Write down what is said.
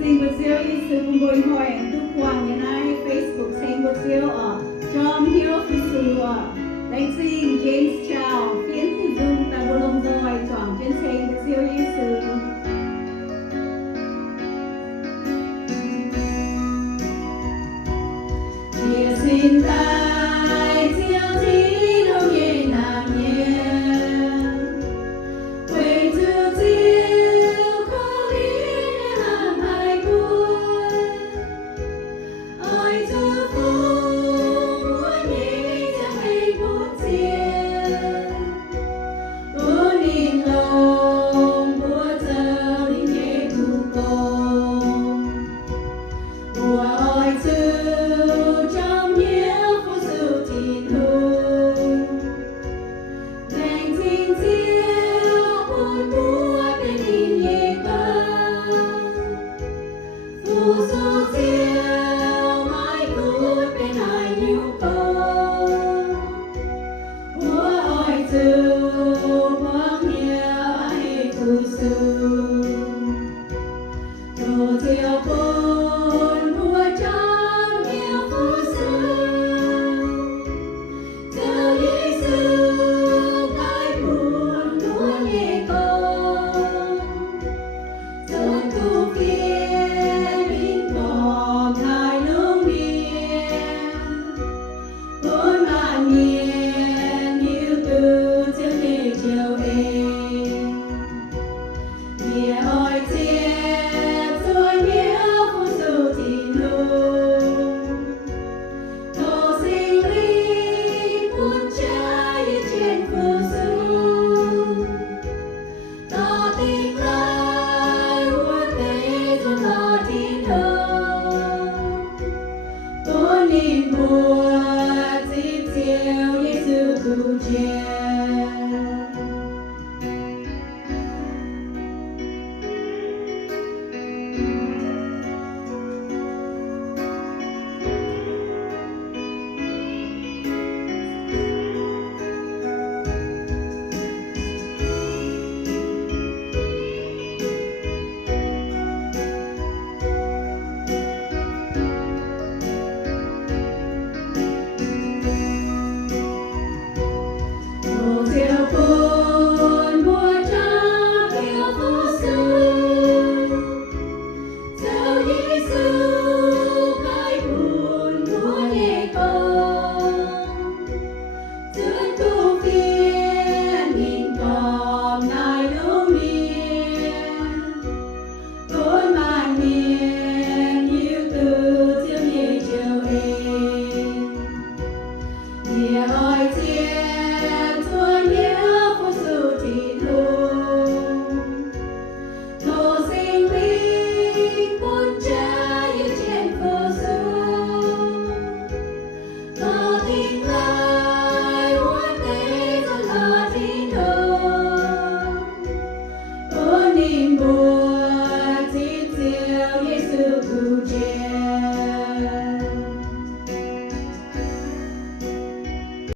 trình của siêu y sư cùng bồi hồiทุกวันในใน Facebook เทงcủa siêu ở John Hill คือสิวแต่จริง James Chow